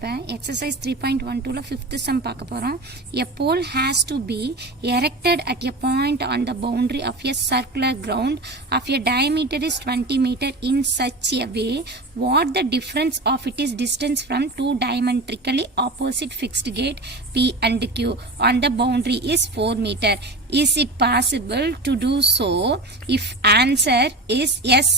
இப்போ exercise 3.12 fifth sum பார்க்க போகிறோம். A pole has to be erected at a point on the boundary of a circular ground of a diameter is 20 meter in such a way what the difference of it is distance from two diametrically opposite fixed gate P and Q on the boundary is 4 meter. Is it possible to do so? If answer is yes,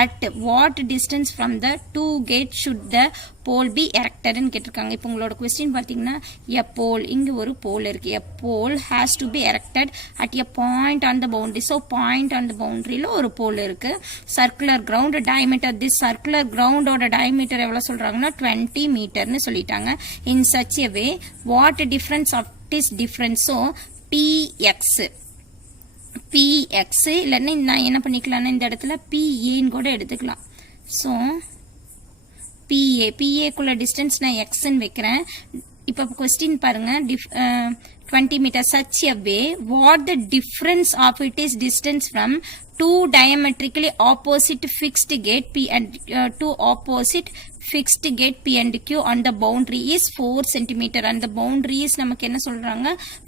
at what distance from the two gates should the pole be erected ன்னு கேட்டிருக்காங்க. இப்போ உங்களோட question பார்த்தீங்கன்னா a pole இங்கே ஒரு pole இருக்கு. a pole has to be erected at a point on the boundary. so point on the boundaryல ஒரு pole இருக்கு. circular ground diameter, this circular ground ஓட diameter எவ்வளவு சொல்றாங்கன்னா 20 மீட்டர்னு சொல்லிட்டாங்க. in such a way what difference of this difference, so px இல்லைன்னா நான் என்ன பண்ணிக்கலாம்னா இந்த இடத்துல PAன்னு கூட எடுத்துக்கலாம். ஸோ PAக்குள்ள டிஸ்டன்ஸ் நான் எக்ஸ்ன்னு வைக்கிறேன். இப்போ கொஸ்டின் பாருங்க 20 meter such a way what the difference of it is distance from two diametrically opposite fixed gate P and two opposite fixed gate P and Q on the boundary is 4 centimeter. and the boundary is நமக்கு என்ன சொல்றாங்க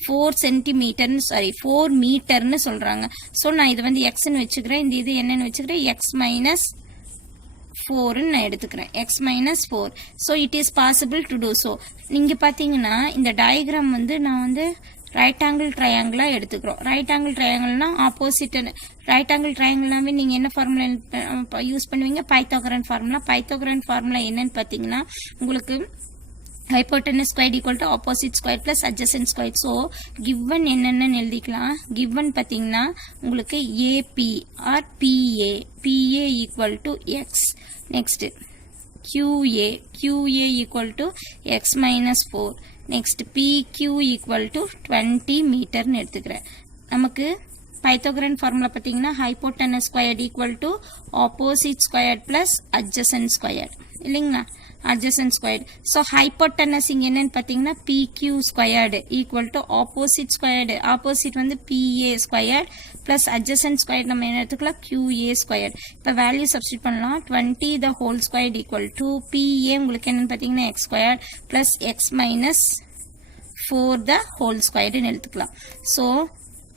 4 centimeter, sorry 4 மீட்டர்னு சொல்றாங்க. So நான் இது வந்து எக்ஸ்ன்னு வச்சுக்கிறேன், இந்த இது என்னன்னு வச்சுக்கிறேன் x minus 4 நான் எடுத்துக்கிறேன், x minus 4. so it is possible to do so. நீங்க பாத்தீங்கன்னா இந்த டயக்ராம் வந்து நான் வந்து ரைட் ஆங்கிள் ட்ரையாங்கிளா எடுத்துக்கிறோம். ரைட் ஆங்கிள் ட்ரையாங்கிள்னா ஆப்போசிட், ரைட் ஆங்கிள் ட்ரையாங்கிள்னாவே நீங்க என்ன ஃபார்முலா யூஸ் பண்ணுவீங்க, பைத்தாகரன் ஃபார்முலா. பைத்தாகரன் ஃபார்முலா என்னன்னு பாத்தீங்கன்னா உங்களுக்கு hypotenuse squared equal to opposite square plus adjacent square. so given என்னன்னு எழுதிக்கலாம். given பாத்தீங்கன்னா உங்களுக்கு AP or PA equal to x. next QA equal to x minus 4. next PQ equal to 20 meter ன்னு எடுத்துக்கிறேன். நமக்கு பைத்தாகரன் ஃபார்முலா பாத்தீங்கன்னா hypotenuse squared equal to opposite squared plus adjacent squared இல்லைங்களா, adjacent squared. so hypotenuse இங்க என்னன்னு பாத்தீங்கன்னா PQ squared equal to opposite squared, opposite வந்து PA squared plus adjacent squared நம்ம என்ன எடுத்துக்கலாம் QA squared. இப்போ வேல்யூ சப்ஸ்டிட் பண்ணலாம். 20 the whole squared equal to PA உங்களுக்கு என்னன்னு பாத்தீங்கன்னா x squared plus x minus 4 the whole squared ன்னு எடுத்துக்கலாம். so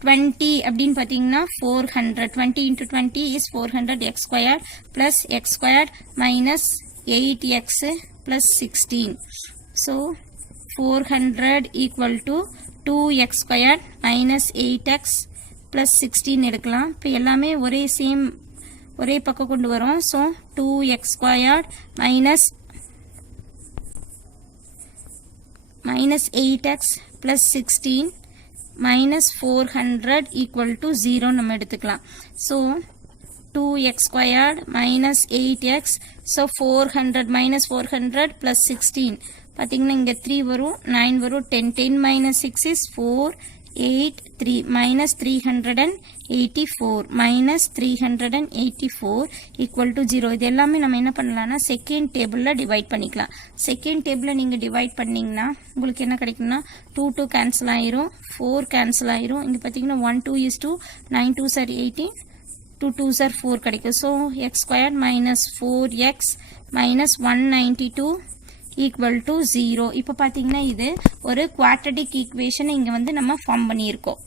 20 அப்படின்னு பாத்தீங்கன்னா 400, 20 into 20 is 400 x squared plus x squared minus 8x plus 16. so 400 equal to 2x squared minus 8x plus 16 எடுக்கலாம். இப்போ எல்லாமே ஒரே பக்கம் கொண்டு வரோம். so 2x squared minus 8x plus 16 minus 400 equal to 0 நம்ம எடுத்துக்கலாம். so 2x squared minus 8x, so 400 minus 400 plus 16 பாத்தீங்கன்னா இங்க 3 வரும், 9 வரும், 10 minus 6 is 4, 8, 3 minus 384 equal to 0. இது எல்லாமே நம்ம என்ன பண்ணலாம்னா செகண்ட் டேபிள்ல டிவைட் பண்ணிக்கலாம். செகண்ட் டேபிள்ல நீங்க டிவைட் பண்ணீங்கன்னா உங்களுக்கு என்ன கிடைக்கும்னா 2 கேன்சல் ஆயிரும், 4 கேன்சல் ஆயிரும். இங்க பாத்தீங்கன்னா 1 2 is 2, 9 2s are 18, 2 2s are 4 கிடைக்கும். so x squared minus 4x minus 192 equal to 0. இப்போ பாத்தீங்கன்னா இது ஒரு குவாட்ரடிக் ஈக்குவேஷன் இங்க வந்து நம்ம ஃபார்ம் பண்ணியிருக்கோம்.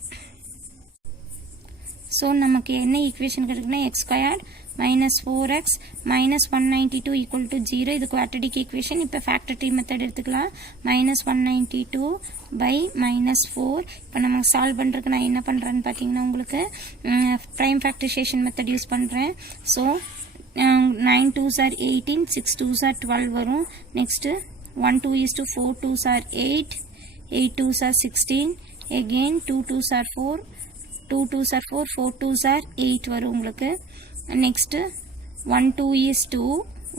so நமக்கு என்ன equation கிடைக்குன்னா x squared minus 4x minus 192 equal to 0. இது குவாட்ரடிக் ஈக்குவேஷன். இப்போ ஃபேக்டர் ட்ரீ மெத்தட் எடுத்துக்கலாம். minus 192 by minus 4. இப்போ நம்ம சால்வ் பண்றதுக்கு நான் என்ன பண்றேன்னு பாத்தீங்கன்னா உங்களுக்கு பிரைம் ஃபேக்டரைசேஷன் மெத்தட் யூஸ் பண்றேன். so 9 2s are 18, 6 2s are 12 வரும். next 1 2 is to 4 2s are 8, 8 2s are 16, again 2 2s are 4, 2 2s are 4, 4 2s are 8 வரும் உங்களுக்கு. next 1 2 is 2,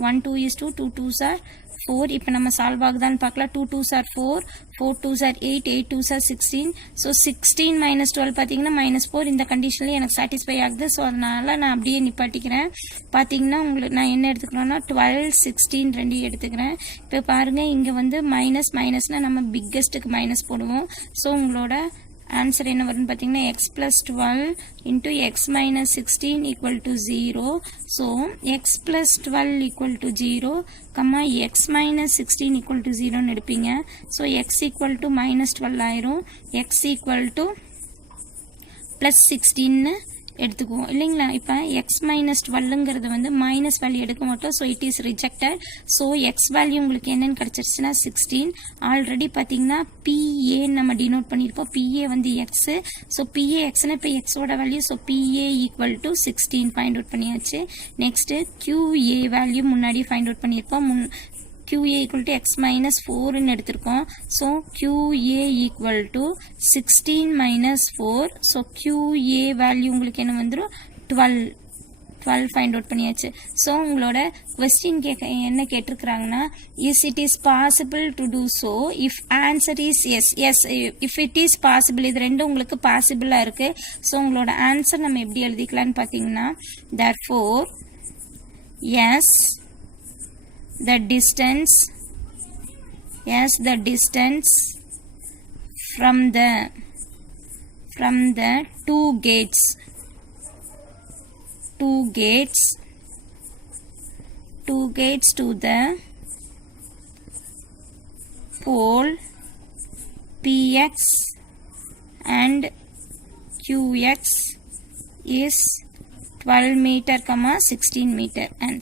1 2 is 2, 2 2s are 4. இப்போ நம்ம சால்வ் ஆகுதான்னு பார்க்கலாம். 2 2s are 4, 4 2s are 8, 8 2s are 16. so 16 minus 12 பாத்தீங்கன்னா minus 4. இந்த கண்டிஷன்ல எனக்கு சாட்டிஸ்ஃபை ஆகுது. so அதனால நான் அப்படியே நிப்பாட்டிக்கிறேன். பாத்தீங்கன்னா உங்களுக்கு நான் என்ன எடுத்துக்கிறேன்னா 12 16 ரெண்டு எடுத்துக்கிறேன். இப்போ பாருங்க இங்க வந்து மைனஸ்னா நம்ம பிக்கெஸ்ட்டுக்கு மைனஸ் போடுவோம். so உங்களோட ஆன்சர் என்ன வரும்னு பார்த்தீங்கன்னா x plus 12 into x minus 16 equal to 0. So x plus 12 equal to 0, x minus 16 equal to 0 ன்னு எடுப்பீங்க. So x equal to minus 12 ஆயிரும், x equal to plus 16 எடுத்துக்குவோம் இல்லைங்களா. இப்போ எக்ஸ் மைனஸ் 12ங்கிறது வந்து மைனஸ் வேல்யூ எடுக்க மாட்டோம். So it is rejected. So x value உங்களுக்கு என்னன்னு கிடச்சிருச்சுன்னா 16. ஆல்ரெடி பார்த்தீங்கன்னா பிஏ நம்ம டினோட் பண்ணியிருக்கோம். பிஏ வந்து எக்ஸு. ஸோ பிஏ எக்ஸ்னா இப்போ எக்ஸோட value. So PA equal to 16 find out பண்ணியாச்சு. நெக்ஸ்ட்டு கியூஏ வேல்யூ முன்னாடி ஃபைண்ட் அவுட் பண்ணியிருப்போம். QA equal to x minus 4 ன்னு எடுத்திருக்கோம். So QA equal to 16 minus 4. So QA value உங்களுக்கு என்ன வந்துரும் 12 find out பண்ணியாச்சு. So உங்களோட question என்ன கேட்டிருக்கிறாங்கன்னா, is it is possible to do so if answer is yes. Yes, if it is possible, இது ரெண்டும் உங்களுக்கு பாசிபிளா இருக்கு. So உங்களோட ஆன்சர் நம்ம எப்படி எழுதிக்கலாம்னு பார்த்தீங்கன்னா, therefore yes, the distance from the two gates to the pole px and qx is 12 meter, 16 meter. And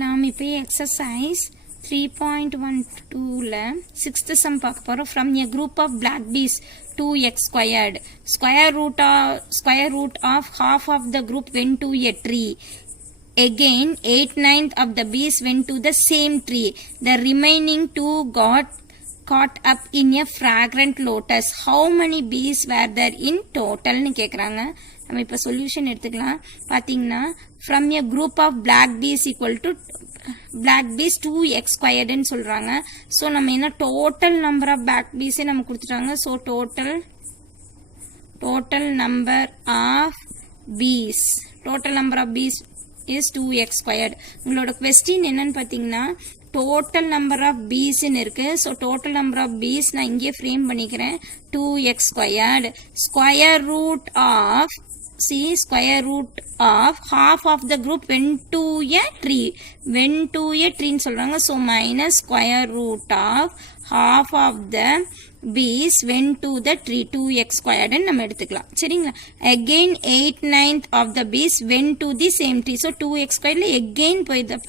நாம் இப்போ எக்ஸசைஸ் 3.12ல 6th sum பார்க்க போகிறோம். From a group of black bees 2x squared, square root of half of the group went to a tree. Again 8/9 of the bees went to the same tree. The remaining 2 got caught up in a fragrant lotus. How many bees were there in total ன்னு கேட்குறாங்க. நம்ம இப்போ solution எடுத்துக்கலாம். பார்த்தீங்கன்னா from a group of black bees equal to black bees 2x squared ன்னு சொல்கிறாங்க. So நம்ம என்ன டோட்டல் நம்பர் ஆஃப் black beesஸே நம்ம கொடுத்துட்டாங்க. So total number of bees is 2x squared. உங்களோட கொஸ்டின் என்னன்னு பார்த்தீங்கன்னா, total number of bees இருக்கு. So total number of bees நான் இங்கே ஃப்ரேம் பண்ணிக்கிறேன். 2x squared, square root of half of the group went to a tree ன்னு சொல்றாங்க. So minus square root of half of the bees went to the tree, 2x squared ன்னு நம்ம எடுத்துக்கலாம். சரிங்களா. again 8/9 of the bees went to the same tree. So 2x squaredல again போயிதப்ப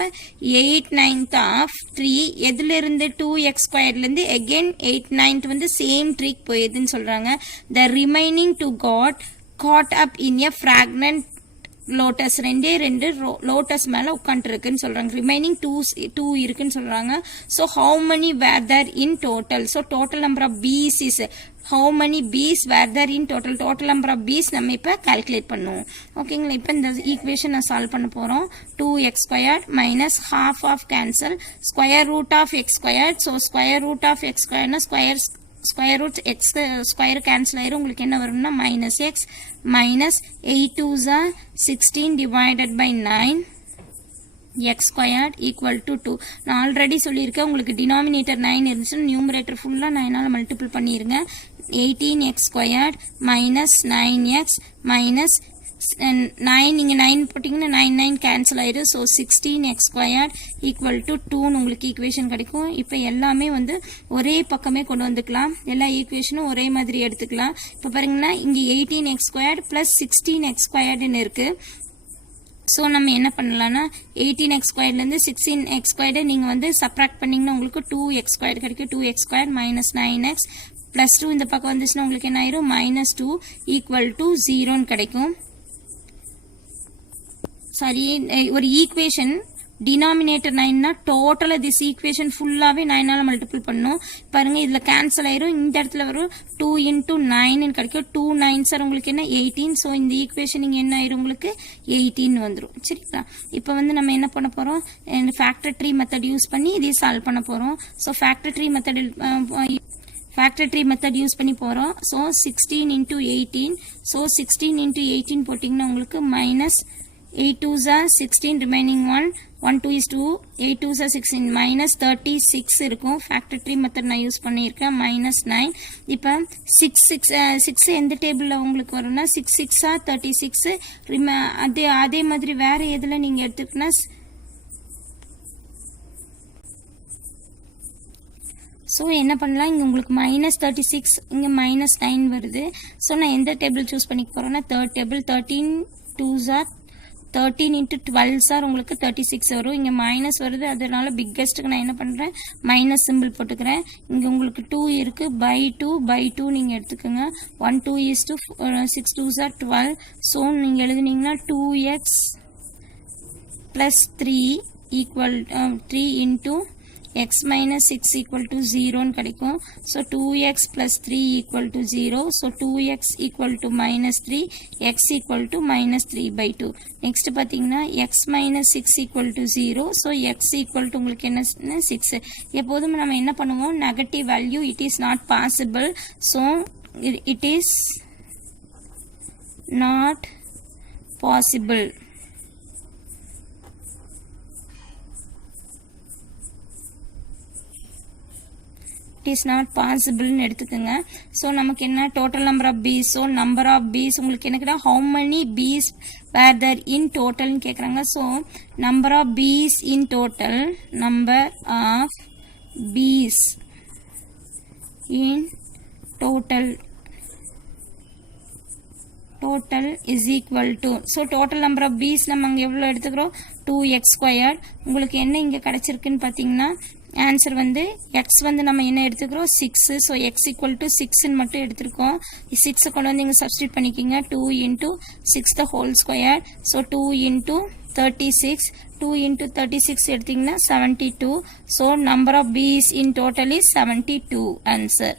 8/9 of 3 எதுல இருந்து 2x squaredலேருந்து again 8/9 வந்து same tree போயிதுன்னு சொல்றாங்க. the remaining 2 got caught up in a fragrant lotus. ரெண்டு lotus மேல உட்காந்துருக்குன்னு சொல்றாங்க. ரிமைனிங் 2 இருக்குன்னு சொல்றாங்க. So how many were there in total? So total number of bees is how many bees were there in total number of bees நம்ம இப்போ calculate பண்ணுவோம். ஓகேங்களா. இப்போ இந்த ஈக்குவேஷன் நான் சால்வ் பண்ண போறோம். 2x squared minus half of cancel, square root of x squared. So square root of x squared square root x square cancel ஆயிரும். உங்களுக்கு என்ன வரும்னா minus x minus 8 2s are 16 divided by 9 x squared equal to 2. நான் already சொல்லியிருக்கேன், உங்களுக்கு denominator 9 இருந்துச்சுன்னா numerator ஃபுல்லாக 9ஆல் multiple பண்ணிடுங்க. 18x squared minus 9x minus 9, இங்கே 9 போட்டிங்கன்னா 9 கேன்சல் ஆயிடும். So 16x squared equal to 2 உங்களுக்கு ஈக்குவேஷன் கிடைக்கும். இப்போ எல்லாமே வந்து ஒரே பக்கமே கொண்டு வந்துக்கலாம். எல்லா ஈக்குவேஷனும் ஒரே மாதிரி எடுத்துக்கலாம். இப்போ பாருங்கன்னா இங்கே 18x squared plus 16x squaredன்னு இருக்கு. ஸோ நம்ம என்ன பண்ணலாம்னா 18x squaredலேருந்து 16x squared நீங்கள் வந்து சப்ராக்ட் பண்ணிங்கன்னா உங்களுக்கு 2x squared கிடைக்கும். 2x squared minus 9x plus 2 இந்த பக்கம் வந்துச்சுன்னா உங்களுக்கு என்ன ஆயிரும் -2 equal to 0ன்னு கிடைக்கும். சாரி, ஒரு ஈக்குவேஷன் டினாமினேட்டர் 9னா டோட்டலாக திஸ் ஈக்குவேஷன் ஃபுல்லாகவே 9ஆல் மல்டிபிள் பண்ணும். பாருங்க இதில் கேன்சல் ஆயிரும். இந்த இடத்துல வரும் 2 into 9 கிடைக்கும். 2 9s உங்களுக்கு என்ன 18. ஸோ இந்த ஈக்குவேஷன் இங்கே என்ன ஆயிரும் உங்களுக்கு 18 வந்துடும். சரிங்களா. இப்போ வந்து நம்ம என்ன பண்ண போகிறோம், ஃபேக்டர் ட்ரீ மெத்தட் யூஸ் பண்ணி இதை சால்வ் பண்ண போகிறோம். So factor tree method use பண்ணி போகிறோம். So 16 into 18. ஸோ 16 into 18 போட்டிங்கன்னா உங்களுக்கு minus 8 2s are 16, remaining 1 1 2 is 2 8 2 is 16 minus 36 இருக்கும் ஃபேக்டரி மெத்தட் நான் யூஸ் பண்ணியிருக்கேன் -9 இப்போ 6 எந்த டேபிளில் உங்களுக்கு வரும்னா 6 6 36 அதே மாதிரி வேற எதில் நீங்கள் எடுத்துக்கினா ஸோ என்ன பண்ணலாம் இங்கே உங்களுக்கு -36 இங்கே -9 வருது ஸோ நான் எந்த டேபிள் சூஸ் பண்ணிக்க போகிறேன்னா third table 13 2s are 13 into 12s are உங்களுக்கு 36 வரும் இங்கே மைனஸ் வருது அதனால பிக்கெஸ்ட்டுக்கு நான் என்ன பண்ணுறேன் மைனஸ் சிம்பிள் போட்டுக்கிறேன் இங்கே உங்களுக்கு 2 இருக்குது by 2 நீங்கள் எடுத்துக்கோங்க 1 2 is to 6 2s are 12 so நீங்கள் எழுதுனீங்கன்னா 2x plus 3 equal 3 into x minus 6 equal to 0 கிடைக்கும் so 2x plus 3 equal to 0 so 2x equal to minus 3 x equal to minus 3 by 2 next பாத்தீங்கன்னா x minus 6 equal to 0 so x equal to உங்களுக்கு என்ன 6 எப்போதும் நம்ம என்ன பண்ணுவோம் negative value it is not possible so it is not possible it is not possible னு எடுத்துக்கங்க so நமக்கு என்ன total number of bees so number of bees உங்களுக்கு என்ன கேக்குறா how many bees were there in total னு கேக்குறாங்க so number of bees in total number of bees in total is equal to so total number of bees நம்ம அங்க எவ்வளவு எடுத்துக்கிறோம் 2x squared உங்களுக்கு என்ன இங்க கிடைச்சிருக்குன்னு பாத்தீங்கன்னா ஆன்சர் வந்து x வந்து நம்ம என்ன எடுத்துக்கிறோம் 6 so x equal to 6 ன்னு மட்டும் எடுத்துக்கோம் 6 கொண்டு வந்து இங்க சப்ஸ்டிட்யூட் பண்ணிக்கங்க 2 into 6 the whole square so 2 into 36 2 into 36 எடுத்தீங்கன்னா 72 so number of bees in total is 72 answer